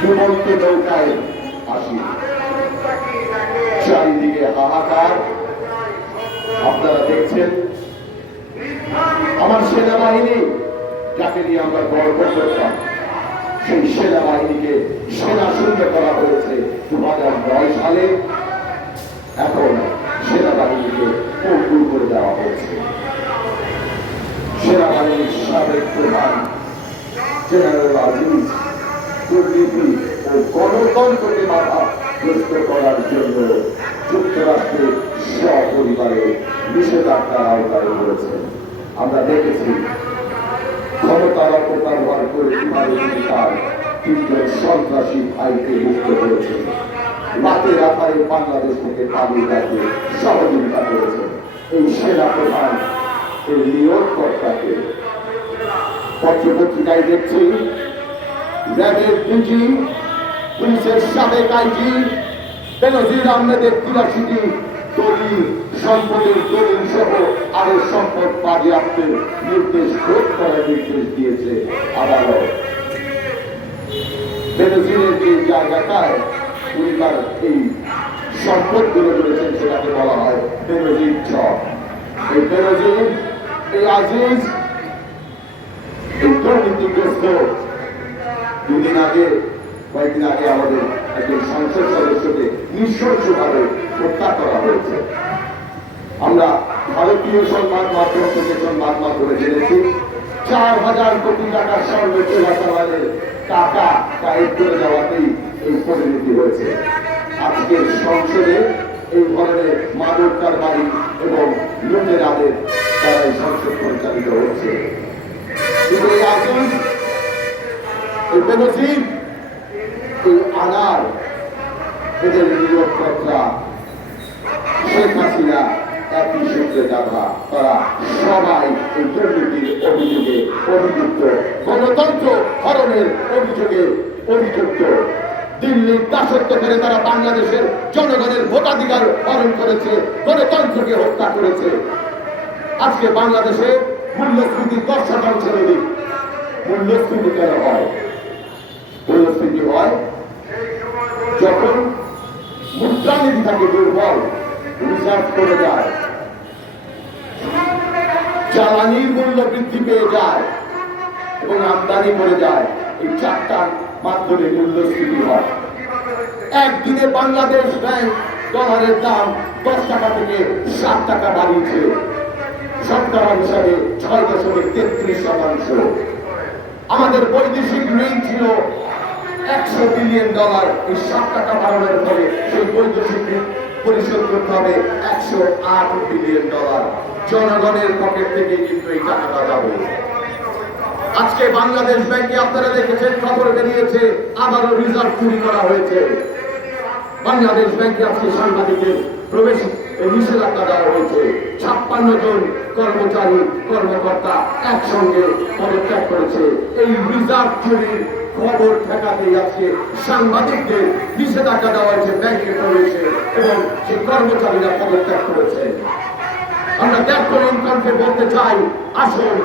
ডুবন্ত নৌকায় আসি। চারিদিকে হাহাকার আপনারা দেখছেন। আমার সেনাবাহিনী যাকে নিয়ে আমরা গর্ব করতাম, সেই সেনাবাহিনীকে সেনা শূন্য করা হয়েছে 2009 সালে। এখন সেনাবাহিনীকে পঙ্গু করে দেওয়া হয়েছে। সেনাবাহিনীর সাবেক প্রধান জেনারেল আজিজ দুর্নীতি ও গণতন্ত্রকে বাধাগ্রস্ত করার জন্য যুক্তরাষ্ট্রের সপরিবারে নিষেধাজ্ঞার আওতায় রয়েছে। আমরা দেখেছি ক্ষমতার অপব্যবহার করে কিভাবে তিনি তার 3 জন সন্ত্রাসী ভাইকে মুক্ত করেছে। রাতে রাতারে বাংলাদেশ থেকে পালিয়ে যেতে সহযোগিতা করেছে এই সেনা প্রধান, এই নিয়োগকর্তাকে। পত্রপত্রিকায় দেখছি র্যাবের ডিজি, পুলিশের সাবেক আইজি বেনজির আহমেদের 83টি দলিল, সম্পদের দলিল সহ আরো সম্পদ বাজেয়াপ্তের নির্দেশ ভোট করার নির্দেশ দিয়েছে আদালত। বেনজিরের যে জায়গাটায় উনি তার এই সম্পদগুলো করেছেন সেটাকে বলা হয় বেনজির ছক। এই বেনজির, এই আজিজ, এই দুর্নীতিগ্রস্ত কয়েকদিন আগে আমাদের একজন সংসদ সদস্যকে নৃশংসভাবে হত্যা করা হয়েছে। আমরা ভারতীয় সংবাদ মাধ্যম থেকে সংবাদ মাধ্যমে জেনেছি 4000 কোটি টাকার স্বর্ণ চোরাচালানের টাকা গায়েব করে দেওয়াতেই এই পরিণতি হয়েছে। আজকে সংসদে এই ধরনের মাদক কারবারি এবং লুটেরাদের দ্বারা এই সংসদ পরিচালিত হচ্ছে। কিন্তু এই আজিজ, এই বেনজির, এই আনার, এদের নিয়োগকর্তা শেখ হাসিনা একই সূত্রে গাধা। তারা সবাই এই দুর্নীতির অভিযোগে অভিযুক্ত, গণতন্ত্র হরণের অভিযোগে অভিযুক্ত। দিল্লির দাসত্ব করে তারা বাংলাদেশের জনগণের ভোটাধিকার হরণ করেছে, গণতন্ত্রকে হত্যা করেছে। আজকে বাংলাদেশে মূল্যস্ফীতি 10% অধিক। মূল্যস্ফীতি কেন হয়? মূল্যস্ফীতি হয় যখন মুদ্রানীতি থাকে দুর্বল, রিজার্ভ করে যায়, জ্বালানির মূল্য বৃদ্ধি পেয়ে যায় এবং আমদানি করে যায়। এই 4টার মাধ্যমে মূল্যস্ফীতি হয়। একদিনে বাংলাদেশ ব্যাংক ডলারের দাম 10 টাকা থেকে 7 টাকা বাড়িয়েছে, শতকরা হিসাবে 6.33%। আমাদের বৈদেশিক ঋণ ছিল $100 বিলিয়ন। এই 7 টাকা বাড়ানোর ফলে সেই বৈদেশিক ঋণ পরিশোধ করতে হবে $108 বিলিয়ন। জনগণের পকেট থেকে কিন্তু এই টাকাটা যাবে। আজকে বাংলাদেশ ব্যাংকে আপনারা দেখেছেন, খবর বেরিয়েছে আবারও রিজার্ভ চুরি করা হয়েছে। বাংলাদেশ ব্যাংকে আজকে সাংবাদিকদের প্রবেশ নিষেধাজ্ঞা দেওয়া হয়েছে। 56 জন কর্মচারী কর্মকর্তা একসঙ্গে পদত্যাগ করেছে। এই রিজার্ভ চুরির খবর ঠেকাতেই আজকে সাংবাদিকদের নিষেধাজ্ঞা দেওয়া হয়েছে ব্যাংকে প্রবেশে, এবং সেই কর্মচারীরা পদত্যাগ করেছে। আমরা ত্যাগপূর্ণ কণ্ঠে বলতে চাই, আসুন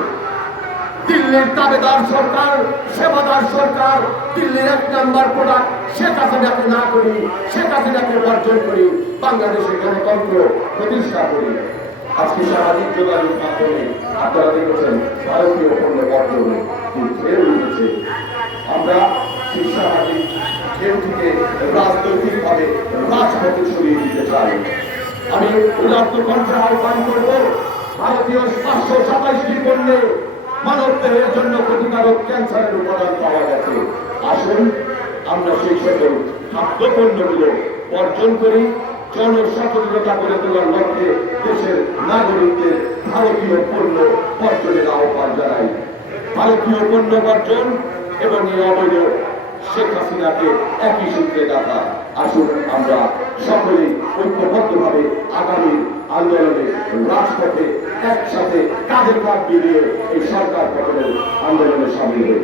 দিল্লির দাবেদার সরকার, সেবাদার সরকার, দিল্লির 1 নাম্বার প্রোডাক্ট শেখ হাসিনাকে না করি, শেখ হাসিনাকে বর্জন করি, বাংলাদেশে গণতন্ত্র প্রতিষ্ঠা করি। আজকে সামাজিক যোগাযোগ মাধ্যমে আপনারা দেখেছেন ভারতীয় পণ্য বর্জনে ঢেউ উঠেছে। আমরা সেই সামাজিক ঢেউটিকে রাজনৈতিকভাবে রাজপথে সরিয়ে দিতে চাই। আমি উদাত্ত কণ্ঠে আহ্বান করব, ভারতীয় 527টি পণ্যে মানব দেহের জন্য ক্ষতিকারক ক্যান্সারের উপাদান পাওয়া গেছে। আসুন আমরা সেই সকল খাদ্য পণ্যগুলো বর্জন করি, জনসচেতনতা করে তোলার লক্ষ্যে দেশের নাগরিকদের ভারতীয় পণ্য বর্জনের আহ্বান জানাই। ভারতীয় পণ্য বর্জন এবং এই অবৈধ শেখ হাসিনাকে একই সূত্রে গাঁথা। আসুন আমরা সকলেই ঐক্যবদ্ধভাবে আগামী আন্দোলনে রাজপথে একসাথে কাঁধে কাঁধ মিলিয়ে এই সরকার পতনের আন্দোলনে সামিল হই।